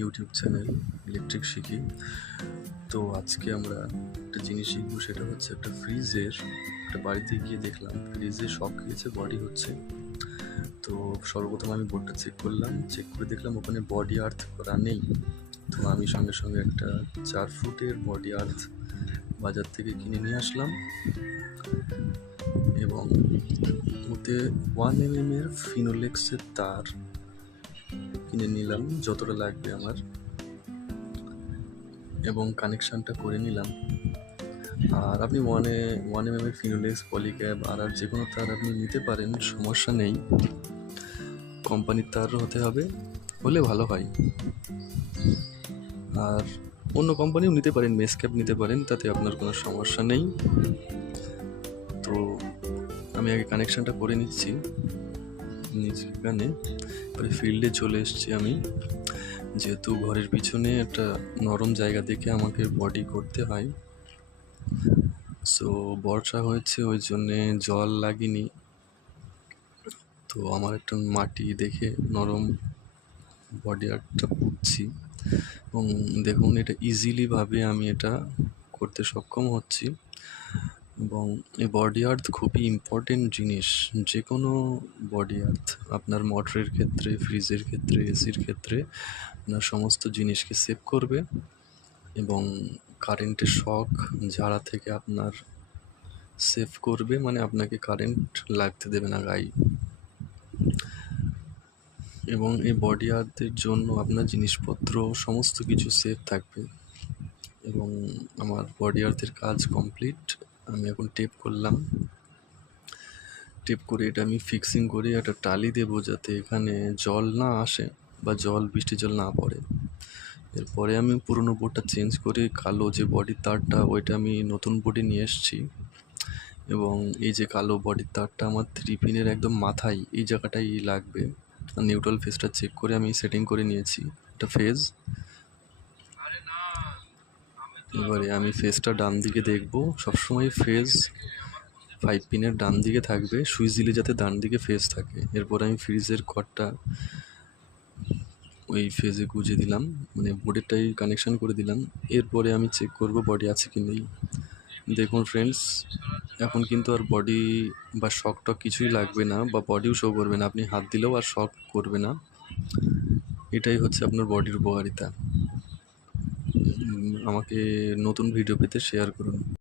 YouTube channel electric শিখি। তো আজকে আমরা একটা জিনিস শিখবো, সেটা হচ্ছে একটা বাড়িতে গিয়ে দেখলাম ফ্রিজে শক খেয়েছে, বডি হচ্ছে। তো সর্বপ্রথম আমি বোর্ডটা চেক করে দেখলাম ওখানে বডি আর্থ করা নেই। তো আমি সঙ্গে সঙ্গে একটা 4 ফুটের বডি আর্থ বাজার থেকে কিনে নিয়ে আসলাম এবং ওতে 1 mm এর ফিনোলেক্সের তার কিনে নিলাম, যতটা লাগবে আমার, এবং কানেকশানটা করে নিলাম। আর আপনি 1 mm এর ফিনোলেক্স, পলিক্যাব আর যে কোনো তার আপনি নিতে পারেন, সমস্যা নেই। কোম্পানির তার হলে ভালো হয়। আর অন্য কোম্পানিও নিতে পারেন, মেসক্যাপ নিতে পারেন, তাতে আপনার কোনো সমস্যা নেই। তো আমি আগে কানেকশানটা করে নিচ্ছি এখানে। এবারে ফিল্ডে চলে এসেছি আমি, যেহেতু ঘরের পিছনে একটা নরম জায়গা দেখে আমাকে বডি করতে হয়। সো বর্ষা হয়েছে, ওই জন্যে জল লাগেনি। তো আমার একটা মাটি দেখে নরম বডি আর্টটা পুঁতছি, এবং দেখুন এটা ইজিলিভাবে আমি এটা করতে সক্ষম হচ্ছি। এবং এই বডি আর্থ খুবই ইম্পর্টেন্ট জিনিস। যে কোনো বডি আর্থ আপনার মোটরের ক্ষেত্রে, ফ্রিজের ক্ষেত্রে, এসির ক্ষেত্রে আপনার সমস্ত জিনিসকে সেভ করবে এবং কারেন্টের শক ঝাড়া থেকে আপনার সেভ করবে, মানে আপনাকে কারেন্ট লাগতে দেবে না গায়ে। এবং এই বডি আর্থের জন্য আপনার জিনিসপত্র সমস্ত কিছু সেভ থাকবে। এবং আমার বডি আর্থের কাজ কমপ্লিট। আমি এখন টেপ করে এটা আমি ফিক্সিং করে একটা টালি দেবো, যাতে এখানে জল না আসে বা বৃষ্টি জল না পড়ে। এরপরে আমি পুরনো বোর্ডটা চেঞ্জ করে কালো যে বডির তারটা, ওইটা আমি নতুন বোর্ডে নিয়ে এসেছি। এবং এই যে কালো বডির তারটা আমার 3 পিনের একদম মাথায় এই জায়গাটাই লাগবে। নিউট্রাল ফেজটা চেক করে আমি সেটিং করে নিয়েছি একটা ফেজ। এবারে আমি ফেজটা ডান দিকে দেখবো, সবসময় ফেজ 5 পিনের ডান দিকে থাকবে, সুইচ দিলে যাতে ডান দিকে ফেজ থাকে। এরপর আমি ফ্রিজের কর্ডটা ওই ফেজে গুঁজে দিলাম, মানে বোর্ডেরটাই কানেকশান করে দিলাম। এরপরে আমি চেক করব বডি আছে কি নেই। দেখুন ফ্রেন্ডস, এখন কিন্তু আর বডি বা শক টক কিছুই লাগবে না, বা বডিও শো করবে না, আপনি হাত দিলেও আর শক করবে না। এটাই হচ্ছে আপনার বডির উপকারিতা। আমাকে নতুন ভিডিও পেতে শেয়ার করুন।